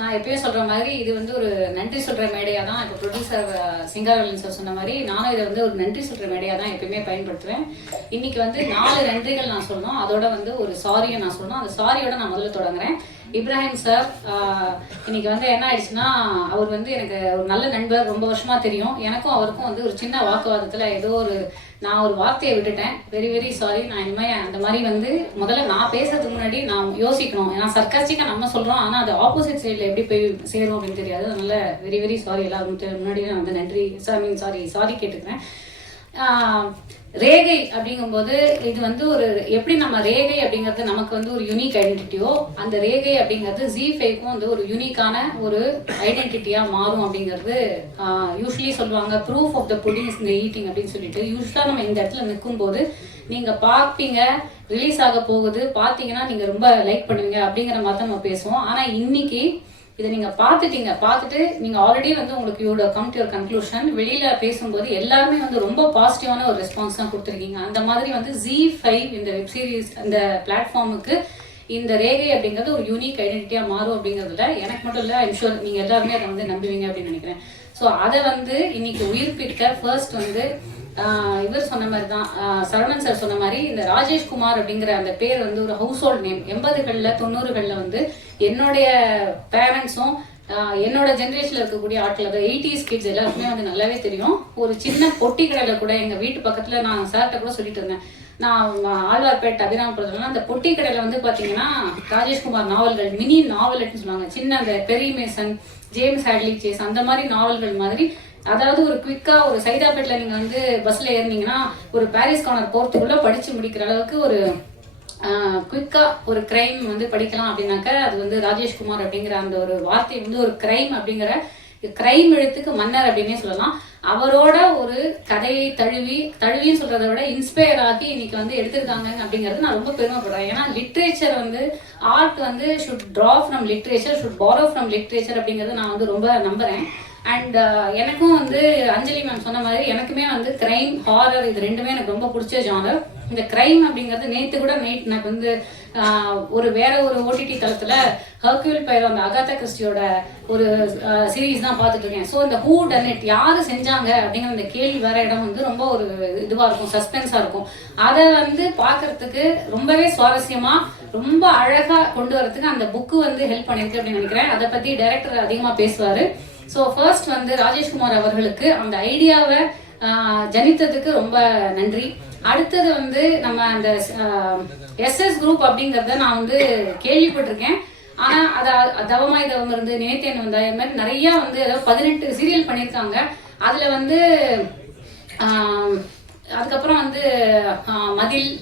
நான் எப்பயும் சொல்ற மாதிரி இது வந்து ஒரு நன்றி சொல்ற மேடையா தான் இப்போ ப்ரொடியூசர் சிங்காரவேலன் சார் சொன்ன மாதிரி நானும் இதை வந்து ஒரு நன்றி சொல்ற மேடையா தான் எப்பயுமே பயன்படுத்துவேன். இன்னைக்கு வந்து 4 நன்றிகள் நான் சொல்லணும், அதோட வந்து ஒரு சாரியை நான் சொல்லணும். அந்த சாரியோட நான் முதல்ல தொடங்குறேன். இப்ராஹிம் சார் இன்னைக்கு வந்து என்ன ஆயிடுச்சுன்னா, அவர் வந்து எனக்கு ஒரு நல்ல நண்பர், ரொம்ப வருஷமா தெரியும். எனக்கும் அவருக்கும் வந்து ஒரு சின்ன வாக்குவாதத்துல ஏதோ நான் ஒரு வார்த்தையை விட்டுட்டேன். Very very sorry. நான் இனிமேல் அந்த மாதிரி வந்து முதல்ல நான் பேசுறதுக்கு முன்னாடி நான் யோசிக்கணும். ஏன்னா சர்க்காஸ்டிக்கா நம்ம சொல்றோம், ஆனா அது ஆப்போசிட் சைட்ல எப்படி போய் சேரும் அப்படின்னு தெரியாது. அதனால வெரி வெரி சாரி. எல்லாரும் முன்னாடி நான் வந்து நன்றி சாரி கேட்டுக்கிறேன். ரேகை அப்படிங்கும்போது இது வந்து ஒரு எப்படி நம்ம ரேகை அப்படிங்கிறது நமக்கு வந்து ஒரு யூனிக் ஐடென்டிட்டியோ, அந்த ரேகை அப்படிங்கிறது ZEE5க்கும் வந்து ஒரு யூனிக்கான ஒரு ஐடென்டிட்டியா மாறும் அப்படிங்கிறது யூஸ்வலி சொல்லுவாங்க. Proof of the pudding is in the eating அப்படின்னு சொல்லிட்டு யூஸ்வலா நம்ம இந்த இடத்துல நிற்கும் போது நீங்க பார்ப்பீங்க, ரிலீஸ் ஆக போகுது, பார்த்தீங்கன்னா நீங்க ரொம்ப லைக் பண்ணுவீங்க அப்படிங்கிற மாதிரி நம்ம பேசுவோம். ஆனா இன்னைக்கு இதை நீங்க பார்த்துட்டு நீங்க ஆல்ரெடி வந்து உங்களுக்கு you come to your conclusion. வெளியில பேசும்போது எல்லாருமே வந்து ரொம்ப பாசிட்டிவான ஒரு ரெஸ்பான்ஸ் தான் கொடுத்துருக்கீங்க. அந்த மாதிரி வந்து ZEE5 இந்த வெப் சீரிஸ் இந்த பிளாட்ஃபார்முக்கு இந்த ரேகை அப்படிங்கிறது ஒரு யூனிக் ஐடென்டிட்டியா மாறும் அப்படிங்கிறதுல எனக்கு மட்டும் இல்லை, ஐம் ஷூர் நீங்க எல்லாருமே அதை வந்து நம்புவீங்க அப்படின்னு நினைக்கிறேன். ஸோ அதை வந்து இன்னைக்கு உயிர்ப்பிக்க ஃபர்ஸ்ட் வந்து இவர் சொன்ன மாதிரி தான், சரவணன் சார் சொன்ன மாதிரி இந்த ராஜேஷ்குமார் அப்படிங்கிற அந்த பேர் வந்து ஒரு ஹவுஸ் ஹோல்ட் நேம். 80களில் 90களில் வந்து என்னுடைய பேரண்ட்ஸும் என்னோட ஜென்ரேஷன்ல இருக்கக்கூடிய ஆட்கள், அதாவது 80s கிட்ஸ் எல்லாருக்குமே வந்து நல்லாவே தெரியும். ஒரு சின்ன பொட்டி கடையில கூட எங்க வீட்டு பக்கத்துல நான் சார்கிட்ட கூட சொல்லிட்டு இருந்தேன், நான் ஆழ்வார்பேட் அபிராமபுரத்துல அந்த பொட்டி கடையில வந்து பாத்தீங்கன்னா ராஜேஷ்குமார் நாவல்கள், மினி நாவல்னு சொல்லுவாங்க, சின்ன அந்த பெரி மேசன், ஜேம்ஸ் ஹேட்லி சேஸ் அந்த மாதிரி நாவல்கள் மாதிரி. அதாவது ஒரு குவிக்கா ஒரு சைதாப்பேட்ல நீங்க வந்து பஸ்ல ஏறினீங்கன்னா ஒரு பாரிஸ் கார்னர் போறதுக்குள்ள படிச்சு முடிக்கிற அளவுக்கு ஒரு குவிக்கா ஒரு கிரைம் வந்து படிக்கலாம் அப்படின்னாக்க அது வந்து ராஜேஷ்குமார் அப்படிங்கிற அந்த ஒரு வார்த்தை வந்து ஒரு கிரைம் அப்படிங்கிற கிரைம் எழுத்துக்கு மன்னர் அப்படின்னே சொல்லலாம். அவரோட ஒரு கதையை தழுவின்னு சொல்றதை விட இன்ஸ்பயர் ஆகி இன்னைக்கு வந்து எடுத்திருக்காங்க அப்படிங்கிறது நான் ரொம்ப பெருமைப்படுறேன். ஏன்னா லிட்ரேச்சர் வந்து ஆர்ட் வந்து should draw from literature, should borrow from literature அப்படிங்கிறது நான் வந்து ரொம்ப நம்புறேன். அண்ட் எனக்கும் வந்து அஞ்சலி மேம் சொன்ன மாதிரி எனக்குமே வந்து கிரைம், ஹாரர் இது ரெண்டுமே எனக்கு ரொம்ப பிடிச்ச ஜானர். இந்த கிரைம் அப்படிங்கிறது நேற்று கூட எனக்கு வந்து வேற ஒரு OTT தளத்துல ஹர்க்யூல் பைரோ அந்த அகாதா கிறிஸ்டியோட ஒரு சீரீஸ் தான் பார்த்துட்டு இருக்கேன். ஸோ இந்த ஹூ டன் இட், யாரு செஞ்சாங்க அப்படிங்கிற அந்த கேள்வி வர இடம் வந்து ரொம்ப ஒரு இதுவா இருக்கும், சஸ்பென்ஸா இருக்கும். அதை வந்து பார்க்கறதுக்கு ரொம்பவே சுவாரஸ்யமா ரொம்ப அழகா கொண்டு வரதுக்கு அந்த புக்கு வந்து ஹெல்ப் பண்ணிருக்கு அப்படின்னு நினைக்கிறேன். அதை பத்தி டைரக்டர் அதிகமா பேசுவாரு. ஸோ ஃபர்ஸ்ட் வந்து ராஜேஷ்குமார் அவர்களுக்கு அந்த ஐடியாவை ஜனித்ததுக்கு ரொம்ப நன்றி. அடுத்தது வந்து நம்ம அந்த SS குரூப் அப்படிங்கிறத நான் வந்து கேள்விப்பட்டிருக்கேன். ஆனா தவமாய் தவம் இருந்து நினைத்தேன் வந்த மாதிரி நிறைய வந்து 18 சீரியல் பண்ணியிருக்காங்க. அதுல வந்து அதுக்கப்புறம் வந்து மதில்,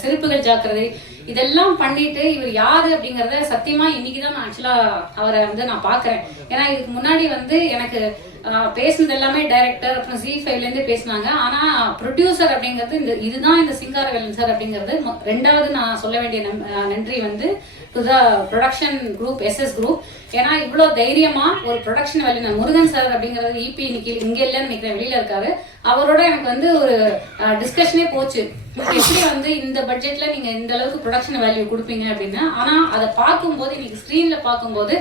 செருப்புகள் ஜாக்கிரதை இதெல்லாம் பண்ணிட்டு இவர் யாரு அப்படிங்கறத சத்தியமா இன்னைக்குதான் நான் ஆக்சுவலா அவரை வந்து நான் பாக்குறேன். ஏன்னா இதுக்கு முன்னாடி வந்து எனக்கு பேசுனது எல்லாமே டைரக்டர், அப்புறம் ZEE5ல இருந்து பேசினாங்க. ஆனா ப்ரொடியூசர் அப்படிங்கிறது இதுதான் இந்த சிங்காரவேலன் சார் அப்படிங்கிறது. ரெண்டாவது நான் சொல்ல வேண்டிய நன்றி வந்து to the production group, SS group. ஏன்னா இவ்வளவு தைரியமா ஒரு ப்ரொடக்ஷன் வேலை, முருகன் சார் அப்படிங்கிறது EP இன்னைக்கு இங்க இல்லைன்னு நினைக்கிறேன், வெளியில இருக்காரு. அவரோட எனக்கு வந்து ஒரு டிஸ்கஷனே போச்சு, எப்படி வந்து இந்த பட்ஜெட்ல நீங்க இந்த அளவுக்கு ப்ரொடக்ஷன் வேல்யூ கொடுப்பீங்க அப்படின்னு. ஆனா அதை பார்க்கும்போது இன்னைக்கு ஸ்கிரீன்ல பார்க்கும்போது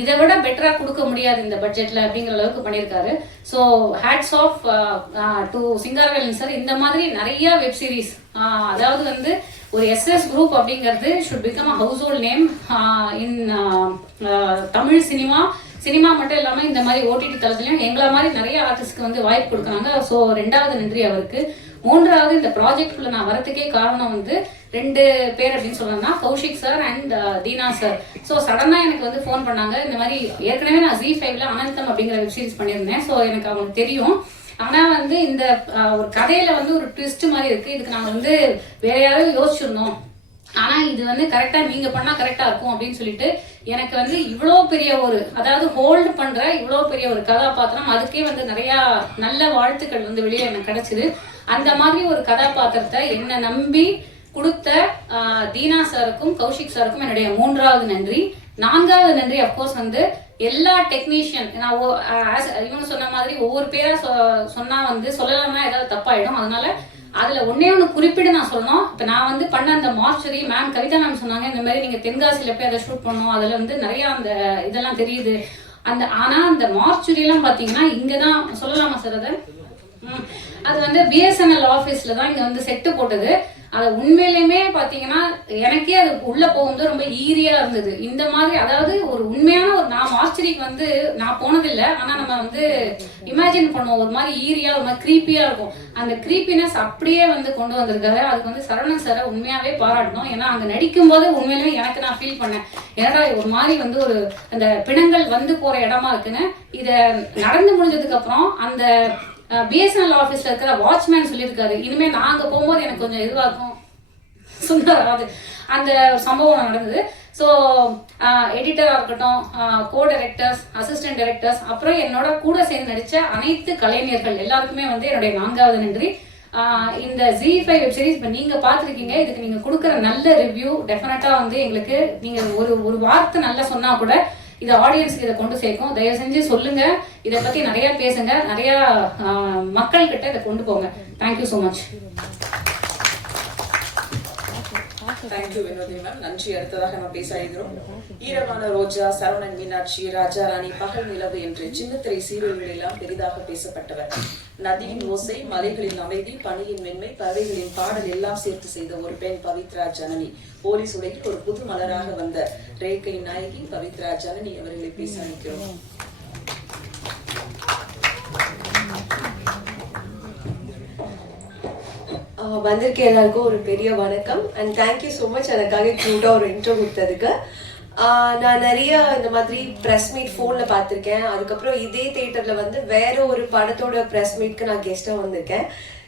இதை விட பெட்டரா கொடுக்க முடியாது இந்த பட்ஜெட்ல அப்படிங்கிற அளவுக்கு பண்ணியிருக்காரு. So hats off to Singaravelan sir. இந்த மாதிரி நிறைய வெப் சீரிஸ், அதாவது வந்து ஒரு SS குரூப் அப்படிங்கிறது should become a household name in Tamil cinema மட்டும் இல்லாம இந்த மாதிரி OTT தளத்துலயும் எங்களை மாதிரி நிறைய ஆர்டிஸ்ட்க்கு வந்து வாய்ப்பு கொடுக்குறாங்க. ஸோ ரெண்டாவது நன்றி அவருக்கு. மூன்றாவது இந்த ப்ராஜெக்ட்ல நான் வரதுக்கே காரணம் வந்து 2 பேர் அப்படின்னு சொல்லணும்னா Kaushik sir and Deena sir. So சடனா எனக்கு வந்து ஃபோன் பண்ணாங்க. இந்த மாதிரி ஏற்கனவே நான் ZEE5ல அனந்தம் அப்படிங்கிற வெப் சீரிஸ் பண்ணியிருந்தேன். ஸோ எனக்கு அவங்களுக்கு தெரியும். ஆனா வந்து இந்த ஒரு கதையில வந்து ஒரு ட்விஸ்ட் மாதிரி இருக்கு, இதுக்கு நாங்க வந்து வேற யாரும் யோசிச்சிருந்தோம், ஆனா இது வந்து கரெக்டா நீங்க பண்ணா கரெக்டா இருக்கும் அப்படின்னு சொல்லிட்டு எனக்கு வந்து இவ்வளோ பெரிய ஒரு, அதாவது ஹோல்டு பண்ற இவ்வளோ பெரிய ஒரு கதாபாத்திரம், அதுக்கே வந்து நிறைய நல்ல வாழ்த்துக்கள் வந்து வெளியே எனக்கு கிடைச்சது. அந்த மாதிரி ஒரு கதாபாத்திரத்தை என்ன நம்பி கொடுத்த தீனா சாருக்கும் கௌஷிக் சாருக்கும் என்னுடைய 3வது நன்றி. 4வது நன்றி அப்கோர்ஸ் வந்து எல்லா டெக்னீஷியன். நான் இவங்க சொன்ன மாதிரி ஒவ்வொரு பேரா சொன்னா வந்து சொல்லலாம்னா ஏதாவது தப்பாயிடும். அதனால அதுல ஒன்னே ஒன்று குறிப்பிட்டு நான் சொல்லணும். இப்போ நான் வந்து பண்ண அந்த மார்ச்சரி மேம் கவிதா மேம் சொன்னாங்க இந்த மாதிரி நீங்க தென்காசியில போய் அதை ஷூட் பண்ணணும், அதுல வந்து நிறைய அந்த இதெல்லாம் தெரியுது அந்த. ஆனா அந்த மார்ச்சுரி எல்லாம் பாத்தீங்கன்னா இங்கதான் சொல்லலாமா சார் அதை? அது வந்து பிஎஸ்என்எல் ஆஃபீஸ்ல தான் இங்க வந்து செட்டு போட்டது. அது உண்மையிலுமே பாத்தீங்கன்னா எனக்கே அது உள்ள போகும்போது ரொம்ப ஈரியா இருந்தது. இந்த மாதிரி அதாவது ஒரு உண்மையான ஒரு நான் மார்ச்சரிக்கு வந்து நான் போனதில்லை, ஆனா நம்ம வந்து இமேஜின் பண்ணுவோம் ஒரு மாதிரி ஈரியா ஒரு மாதிரி கிரீப்பியா இருக்கும். அந்த கிரீப்பினஸ் அப்படியே வந்து கொண்டு வந்திருக்காரு. அதுக்கு வந்து சரவணன் சாரை உண்மையாவே பாராட்டணும். ஏன்னா அங்க நடிக்கும் போது உண்மையிலுமே எனக்கு நான் ஃபீல் பண்ணேன், ஏன்னா ஒரு மாதிரி வந்து ஒரு அந்த பிணங்கள் வந்து போற இடமா இருக்குன்னு. இத நடந்து முடிஞ்சதுக்கு அப்புறம் அந்த பிஎஸ்என்எல் ஆஃபீஸ்ல இருக்கிற வாட்ச்மேன் சொல்லியிருக்காரு, இனிமே நாங்க போகும்போது எனக்கு கொஞ்சம் இதுவா இருக்கும் சொன்னார். அந்த சம்பவம் நடந்தது. ஸோ எடிட்டராக இருக்கட்டும், கோ டைரக்டர்ஸ், அசிஸ்டன்ட் டைரக்டர்ஸ், அப்புறம் என்னோட கூட சேர்ந்து நடித்த அனைத்து கலைஞர்கள் எல்லாருக்குமே வந்து என்னுடைய 4வது நன்றி. இந்த ZEE5 வெப் சீரிஸ் இப்போ நீங்கள் பார்த்துருக்கீங்க. இதுக்கு நீங்கள் கொடுக்குற நல்ல ரிவ்யூ டெஃபினட்டாக வந்து எங்களுக்கு நீங்கள் ஒரு வார்த்தை நல்லா சொன்னால் கூட இதை ஆடியன்ஸ்க்கு இதை கொண்டு சேர்க்கும். தயவு செஞ்சு சொல்லுங்க, இதை பற்றி நிறைய பேசுங்க, நிறைய மக்கள் கிட்ட இதை கொண்டு போங்க. Thank you so much. Thank you Vinodhi ma'am, நன்றி. அடுத்ததாக நம்ம பேச அழைக்கிறோம். ஈரமான ரோஜா, சரவணன் மீனாட்சி, ராஜா ராணி, பகல் நிலவு என்று சின்னத்திரை சீரியல்கள் எல்லாம் பெரிதாக பேசப்பட்டவர். நதியின் ஓசை, மலைகளின் அமைதி, பனியின் மென்மை, பறவைகளின் பாடல் எல்லாம் சேர்த்து செய்த ஒரு பெண் பவித்ரா ஜனனி. போலீஸ் உடையில் ஒரு புது மலராக வந்த ரேகை நாயகி பவித்ரா ஜனனி அவர்களை பேச அழைக்கிறோம். வந்திருக்க எல்லாருக்கும் ஒரு பெரிய வணக்கம் அண்ட் தேங்க்யூ ஸோ மச் எனக்காக க்யூட்டாக ஒரு இன்ட்ரோ கொடுத்ததுக்கு. நான் நிறைய இந்த மாதிரி ப்ரெஸ் மீட் ஃபோனில் பார்த்துருக்கேன். அதுக்கப்புறம் இதே தேட்டரில் வந்து வேற ஒரு படத்தோட ப்ரெஸ் மீட்க்கு நான் கெஸ்ட்டாக வந்திருக்கேன்.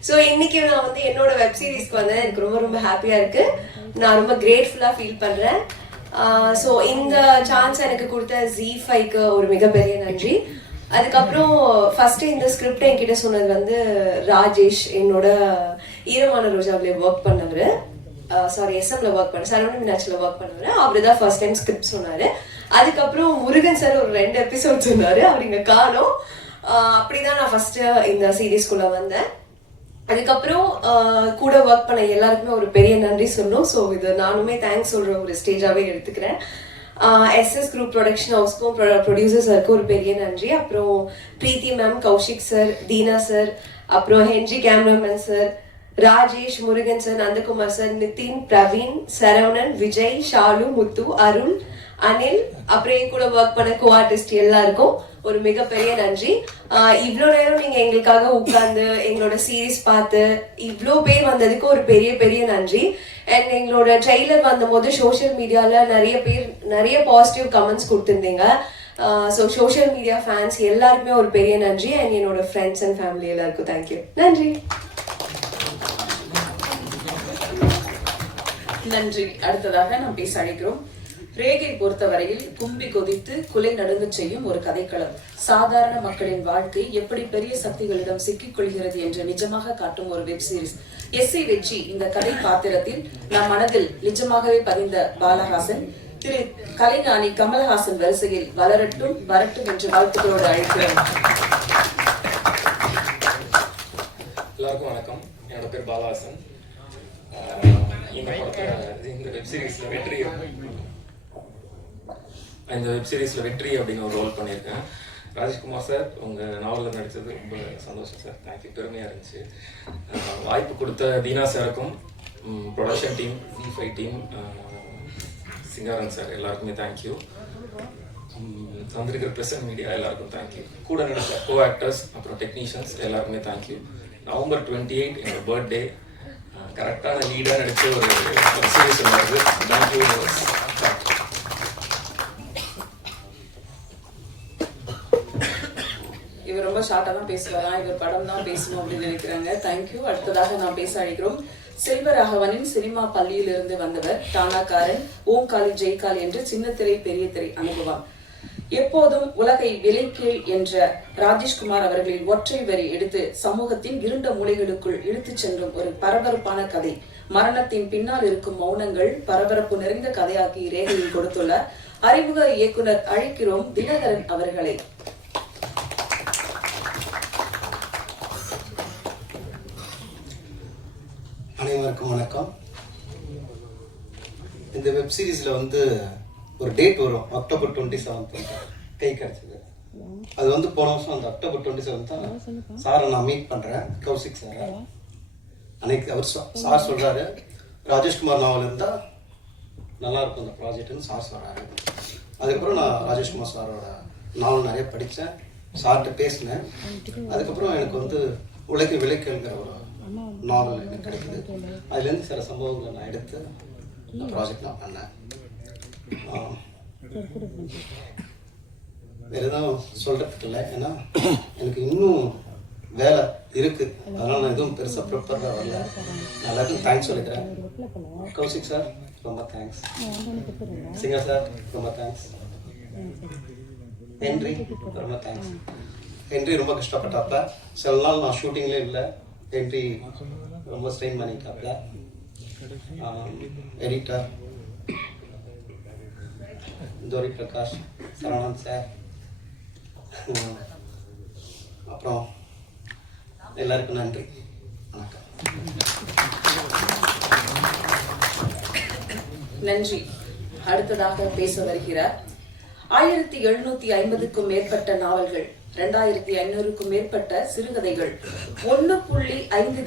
ஸோ இன்னைக்கு நான் வந்து என்னோட வெப் சீரிஸ்க்கு வந்தேன். எனக்கு ரொம்ப ரொம்ப ஹாப்பியாக இருக்குது. நான் ரொம்ப கிரேட்ஃபுல்லாக ஃபீல் பண்ணுறேன். ஸோ இந்த சான்ஸ் எனக்கு கொடுத்த ZEE5க்கு ஒரு மிகப்பெரிய நன்றி. அதுக்கப்புறம் ஃபர்ஸ்ட் இந்த ஸ்கிரிப்ட் என்கிட்ட சொன்னது வந்து ராஜேஷ், என்னோட ஈரமான ரோஜாவில ஒர்க் பண்ணவர், சாரி எஸ்எம்ல ஒர்க் பண்ண, சரவணன் மீனாட்சியில் ஒர்க் பண்ணவர். அவர் தான் ஃபர்ஸ்ட் டைம் ஸ்கிரிப்ட் சொன்னாரு. அதுக்கப்புறம் முருகன் சார் ஒரு 2 எபிசோட் சொன்னாரு, அவர் இங்க காணோம். அப்படிதான் நான் ஃபர்ஸ்ட் இந்த சீரீஸ்குள்ள வந்தேன். அதுக்கப்புறம் கூட ஒர்க் பண்ண எல்லாருக்குமே ஒரு பெரிய நன்றி சொல்லணும். ஸோ இது நானுமே தேங்க்ஸ் சொல்ற ஒரு ஸ்டேஜாவே எடுத்துக்கிறேன். SS குரூப் ப்ரொடக்ஷன் ஹவுஸ்க்கும் ப்ரொடியூசர் சாருக்கு ஒரு பெரிய நன்றி. அப்புறம் Preethi ma'am, Kaushik sir, Dheena sir, அப்புறம் Henry cameraman sir, Rajesh, Murugan sir, Nandakumar sir, Nithin, Praveen, Saravanan, Vijay, Shalu, Muthu, Arul, Anil, அப்புறம் என் கூட ஒர்க் பண்ண கோ ஆர்டிஸ்ட் எல்லாருக்கும் ஒரு மிகப்பெரிய நன்றி. இவ்வளோ நேரம் நீங்க எங்களுக்காக உட்கார்ந்து எங்களோட சீரீஸ் பார்த்து இவ்வளோ பேர் வந்ததுக்கு ஒரு பெரிய பெரிய நன்றி. அண்ட் எங்களோட ட்ரெய்லர் வந்த போது சோஷியல் மீடியால நிறைய பேர் நிறைய பாசிட்டிவ் கமெண்ட்ஸ் கொடுத்துருந்தீங்க. ஸோ சோஷியல் மீடியா ஃபேன்ஸ் எல்லாருக்குமே ஒரு பெரிய நன்றி. அண்ட் என்னோட ஃப்ரெண்ட்ஸ் அண்ட் ஃபேமிலி எல்லாருக்கும் தேங்க்யூ. நன்றி. நன்றி. அடுத்ததாக நாம் பேச அழைக்கிறோம். ரேகை பொறுத்தவரையில் கும்பி கொதித்து குலை நடுங்க செய்யும் ஒரு கதைக்களம். சாதாரண மக்களின் வாழ்க்கை எப்படி பெரிய சக்திகளிடம் சிக்கிக் கொள்கிறது என்று நிஜமாக காட்டும் ஒரு வெப் சீரிஸ். SI வெற்றி இந்த கதை பாத்திரத்தில் நம் மனதில் நிஜமாகவே பதிந்த பாலஹாசன் திரு கலைஞானி கமல்ஹாசன் வரிசையில் வளரட்டும் வரட்டும் என்று வாழ்த்துக்களோடு அழைக்கிறோம். எல்லாருக்கும் வணக்கம். என்னோட பேர் பாலஹாசன். இந்த வெப் சீரிஸ்ல வெற்றி அப்படிங்கிற ஒரு ரோல் பண்ணியிருக்கேன். ராஜேஷ்குமார் சார், உங்கள் நாவலில் நடித்தது ரொம்ப சந்தோஷம் சார். தேங்க்யூ, பெருமையாக இருந்துச்சு. வாய்ப்பு கொடுத்த தீனா சாருக்கும், production team, ZEE5 team, Singaran sir எல்லாருக்குமே தேங்க்யூ. வந்திருக்கிற ப்ரெசன்ட் மீடியா எல்லாருக்கும் தேங்க்யூ. கூட நடித்த கோ ஆக்டர்ஸ் அப்புறம் டெக்னீஷியன்ஸ் எல்லாருக்குமே தேங்க்யூ. நவம்பர் 28 என்னோட பர்த்டே. கரெக்டான லீடாக நடித்த ஒரு சீரியஸ் வருது. தேங்க்யூ. இவர் ரொம்ப ஷார்ட்டா தான் பேசுவாராம், இவர் படம் தான் பேசணும் அப்படின்னு நினைக்கிறாங்க. தேங்க்யூ. அடுத்ததாக நாம் பேச அழைக்கிறோம். செல்வராகவனின் சினிமா பள்ளியிலிருந்து வந்தவர், டானாக்காரன், ஓம்காலி ஜெய்கால் என்று சின்னத்திரை பெரிய திரை அனுபவம். எப்போதும் உலகை விலைக்கீழ் என்ற ராஜேஷ்குமார் அவர்களின் ஒற்றை வரி எடுத்து சமூகத்தின் இருண்ட மூலைகளுக்குள் இழுத்துச் சென்றும் ஒரு பரபரப்பான கதை. மரணத்தின் பின்னால் இருக்கும் மௌனங்கள் பரபரப்பு நிறைந்த கதையாக்கி ரேகையில் கொடுத்துள்ளார். அறிமுக இயக்குனர் அழைக்கிறோம் தினகரன் அவர்களை. எல்லாருக்கும் வணக்கம். இந்த வெப் சீரிஸில் வந்து ஒரு டேட் வரும், அக்டோபர் 27 கை கிடச்சிது. அது வந்து போன வருஷம் அந்த அக்டோபர் 27 தான் சாரை நான் மீட் பண்ணுறேன், கௌசிக் சாரை. அன்னைக்கு அவர் சார் சொல்கிறாரு, ராஜேஷ்குமார் நாவல் இருந்தால் நல்லாயிருக்கும் இந்த ப்ராஜெக்ட்னு சார் சொல்கிறாரு. அதுக்கப்புறம் நான் ராஜேஷ்குமார் சாரோட நாவல் நிறைய படித்தேன், சார்கிட்ட பேசினேன். அதுக்கப்புறம் எனக்கு வந்து உலக விளைக்கல்ங்கிற ஒரு நாவல் எனக்கு கிடைக்குது. அதுலேருந்து சில சம்பவங்களை நான் எடுத்து ப்ராஜெக்ட் நான் பண்ணேன். வேறு எதுவும் சொல்கிறதுக்கு இல்லை, ஏன்னா எனக்கு இன்னும் வேலை இருக்குது. அதனால் நான் எதுவும் பெருசாக ப்ரிப்பேராக வரல. நான் எல்லாருக்கும் தேங்க்ஸ் சொல்லிக்கிறேன். கௌசிக் சார் ரொம்ப தேங்க்ஸ், சிங்கர் சார் ரொம்ப தேங்க்ஸ், ஹென்றி ரொம்ப தேங்க்ஸ். ஹென்றி ரொம்ப கஷ்டப்பட்டாப்ல, சில நாள் நான் ஷூட்டிங்லேயே இல்லை. ஹென்றி ரொம்ப ஸ்ட்ரெயின் பண்ணிட்டாப்ல. எடிட்டர் தோரி பிரகாஷ், சரவணன் சார், அப்புறம் எல்லாருக்கும் நன்றி, வணக்கம். நன்றி. அடுத்ததாக பேச வருகிறார். 1750க்கும் மேற்பட்ட நாவல்கள், 2500க்கும் மேற்பட்ட சிறுகதைகள், 1.5